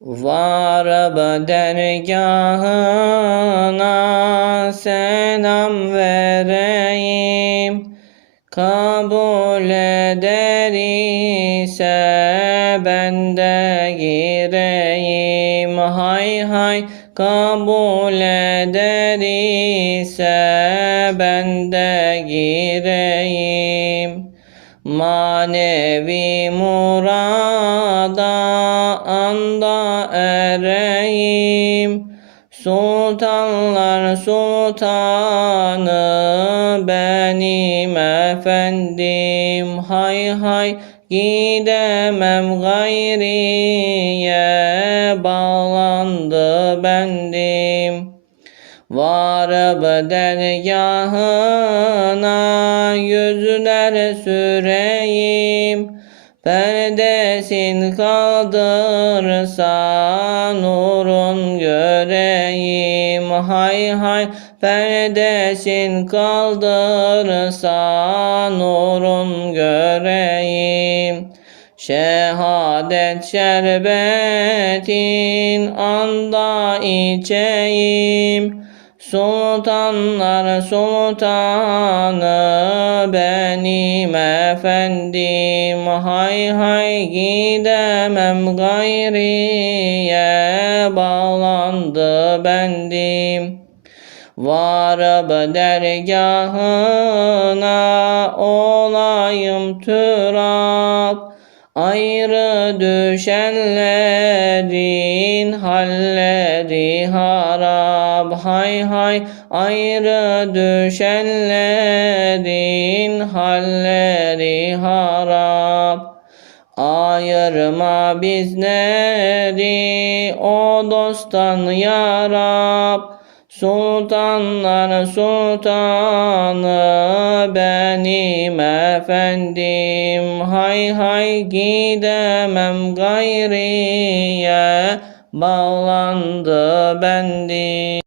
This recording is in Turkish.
Varıp dergahına selam vereyim. Kabul eder ise ben de gireyim. Hay hay, kabul eder ise ben de gireyim. Manevi murada anda ereyim. Sultanlar sultanı benim efendim. Hay hay, gidemem gayriye, bağlandı bendim. Varıp dergahına yüzler süreyim. Perdesin kaldırsa nurun göreyim. Hay hay, perdesin kaldırsa nurun göreyim. Şehadet şerbetin anda içeyim. Sultanlar sultanı benim efendim. Hay hay, gidemem gayriye, bağlandı bendim. Varıp dergahına olayım türap. Ayrı düşenlerin halleri harap. Hay hay, ayrı düşenlerin halleri harap. Ayırma bizleri o dosttan ya Rab. Sultanlar sultanı benim efendim. Hay hay, gidemem gayriye, bağlandı bendim.